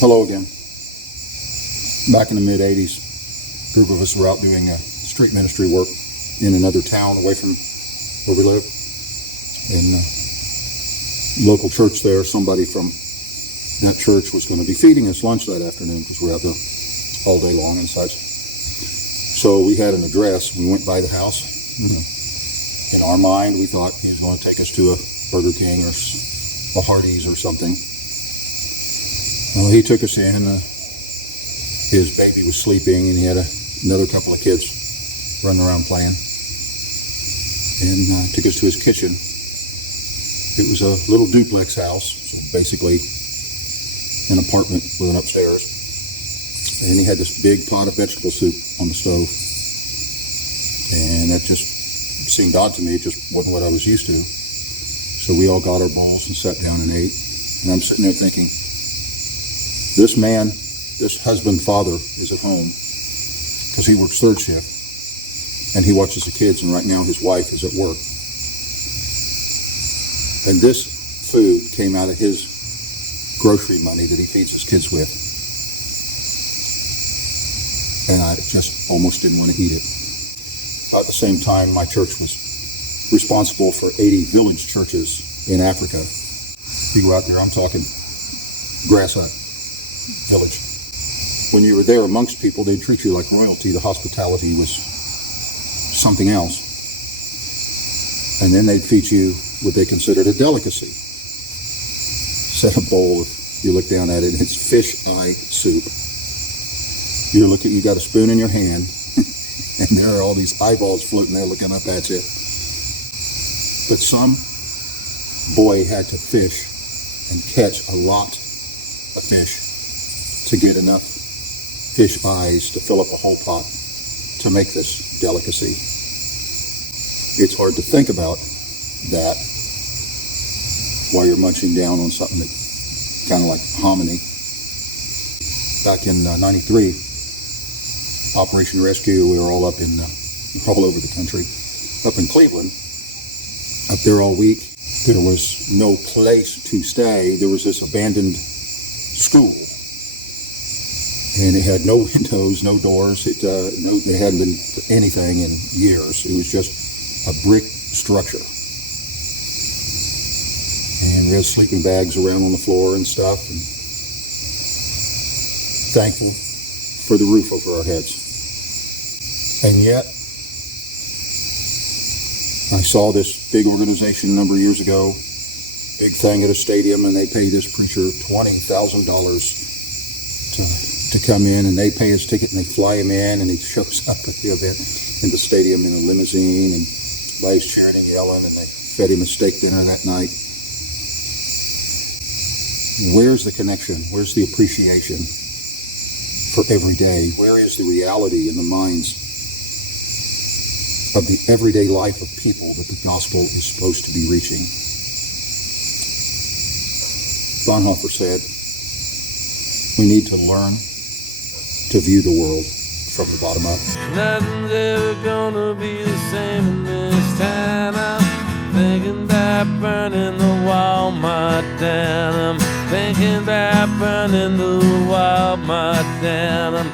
Hello again. Back in the mid-'80s, a group of us were out doing street ministry work in another town away from where we live. In local church there, somebody from that church was going to be feeding us lunch that afternoon because we're out there all day long and such. So we had an address. We went by the house. In our mind, we thought he was going to take us to a Burger King or a Hardee's or something. Well, he took us in. His baby was sleeping, and he had another couple of kids running around playing. And took us to his kitchen. It was a little duplex house, so basically an apartment with an upstairs. And he had this big pot of vegetable soup on the stove. And that just seemed odd to me. It just wasn't what I was used to. So we all got our bowls and sat down and ate. And I'm sitting there thinking, this man, this husband, father, is at home because he works third shift and he watches the kids, and right now his wife is at work. And this food came out of his grocery money that he feeds his kids with. And I just almost didn't want to eat it. At the same time, my church was responsible for 80 village churches in Africa. We go out there, I'm talking grass hut village. When you were there amongst people, they'd treat you like royalty. The hospitality was something else. And then they'd feed you what they considered a delicacy. Set a bowl, if you look down at it, it's fish eye soup. You got a spoon in your hand, and there are all these eyeballs floating there looking up at you. But some boy had to fish and catch a lot of fish to get enough fish eyes to fill up a whole pot to make this delicacy. It's hard to think about that while you're munching down on something that kind of like hominy. Back in '93, Operation Rescue, we were all all over the country. Up in Cleveland, up there all week, there was no place to stay. There was this abandoned school. And it had no windows, no doors. It hadn't been anything in years. It was just a brick structure. And we had sleeping bags around on the floor and stuff. And thankful for the roof over our heads. And yet, I saw this big organization a number of years ago, big thing at a stadium, and they pay this preacher $20,000 to come in, and they pay his ticket, and they fly him in, and he shows up at the event in the stadium in a limousine, and everybody's cheering and yelling, and they fed him a steak dinner that night. Where's the connection? Where's the appreciation for every day? Where is the reality in the minds of the everyday life of people that the gospel is supposed to be reaching? Bonhoeffer said, we need to learn to view the world from the bottom up. Nothing's ever gonna be the same in this town. I'm thinking about burning the Walmart down. I'm thinking about burning the Walmart down. I'm